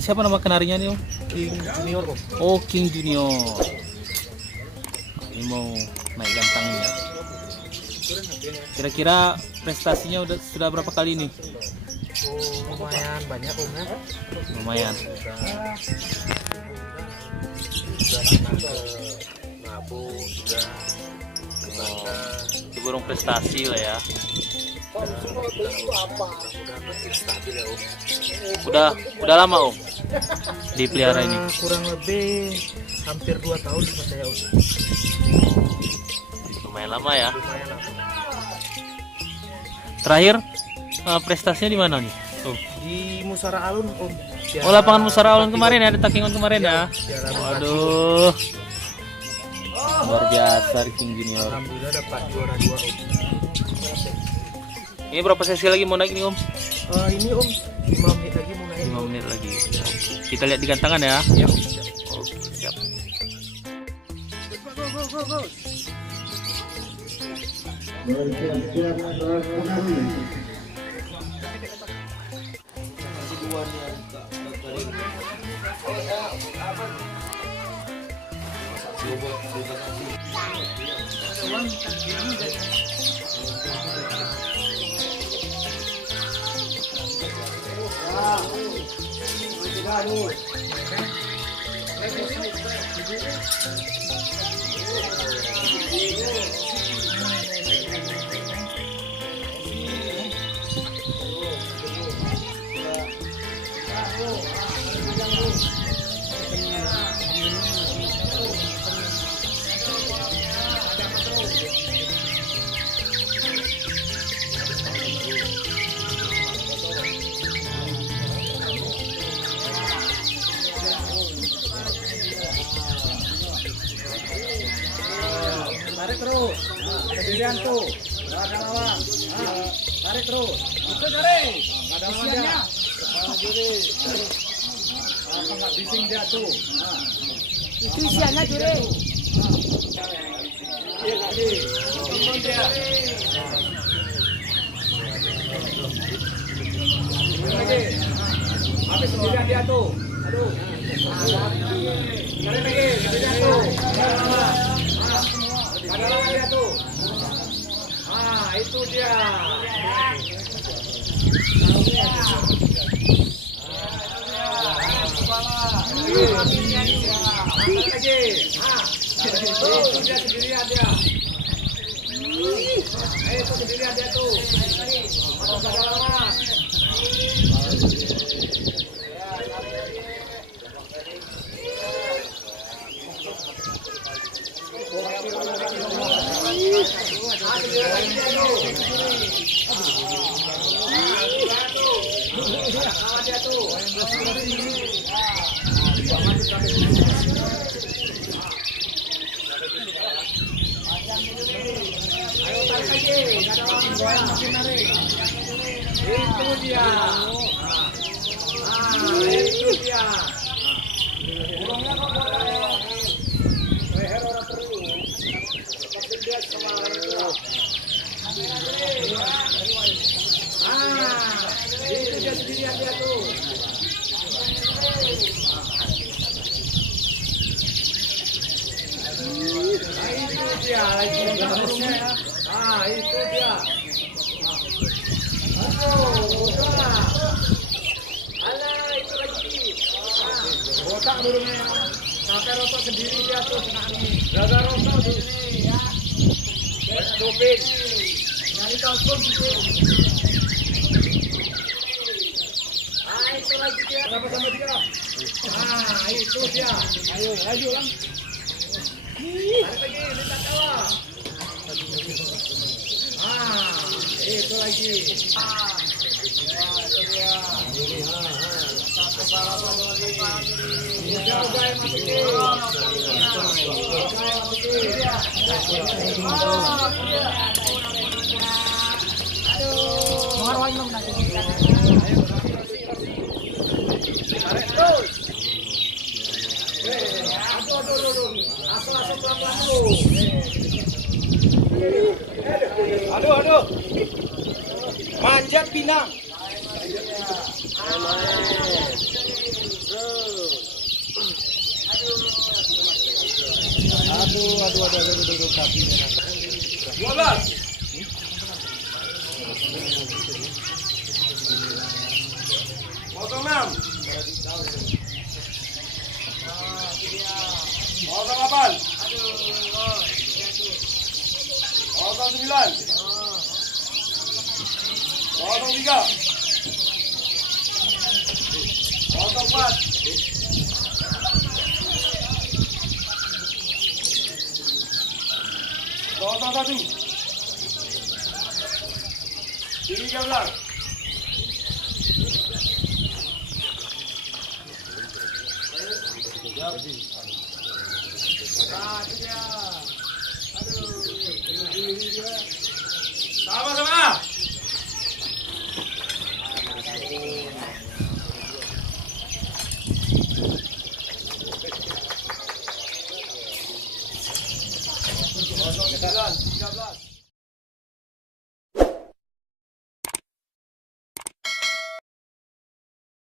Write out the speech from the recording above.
siapa nama kenarinya nih Om? King Junior Om. Oh, King Junior. Ini mau naik gantangnya. Kira-kira prestasinya sudah berapa kali nih? Oh, lumayan banyak Om ya. Lumayan. Sudah pernah ke Labu, sudah ke Bangka. Itu burung prestasi lah ya. Udah makin stabil ya Om. Udah lama Om dipelihara ini. Kurang lebih hampir 2 tahun sama saya Om. Lumayan lama ya. Lumayan lama. Terakhir prestasinya di mana nih? Di Musara Alun Om. Oh, lapangan Musara Alun kemarin ya, ada Takingon kemarin ya. Waduh. Luar biasa King Junior. Alhamdulillah dapat juara 2 Om. Ini berapa sesi lagi mau naik nih Om? Ini Om 5 menit lagi mau naik. 5 menit lagi. Kita lihat di gantangan ya. Ya Om. Oke, siap. Tarik terus. Sendirian tuh. Enggak ada lawan. Tarik terus. Itu tarik. Enggak ada lawannya. Apa enggak bising dia tuh. Itu isiannya kiri. Iya lagi. Bising dia. Lagi. Habis sendirian dia tuh. Aduh. Tarik lagi. Sendirian tuh. Ada lawan dia tuh. Itu dia. Itu dia sendirian dia. Itu sendirian dia tuh. Ada lawan. Itu dia. Itu dia. Burungnya kok leher orang perlu. Tapi dia kemarin itu. Itu dia sendirian dia tuh. Itu dia lagi burungnya. Itu dia. Udah. Alah, itu lagi. Botak burungnya. Sampai rotok sendiri dia tuh kena angin. Jaga rotok di sini ya. Banyak doping. Nyari kalkun gitu. Itu lagi dia. Sama-sama dia. Itu dia. Ayo, laju lang. Tarik lagi, minta tawa. Itu lagi. Itu dia. Jauh guys, masukin. Tarik terus. Asal pelan-pelan dulu. Aduh. Manjat pinang. Aduh, kakinya nangka. 12. Potong 6. Potong 8. Potong 9. Potong 3. Potong 4. Potong 1. 13. Sama-sama. Potong 9.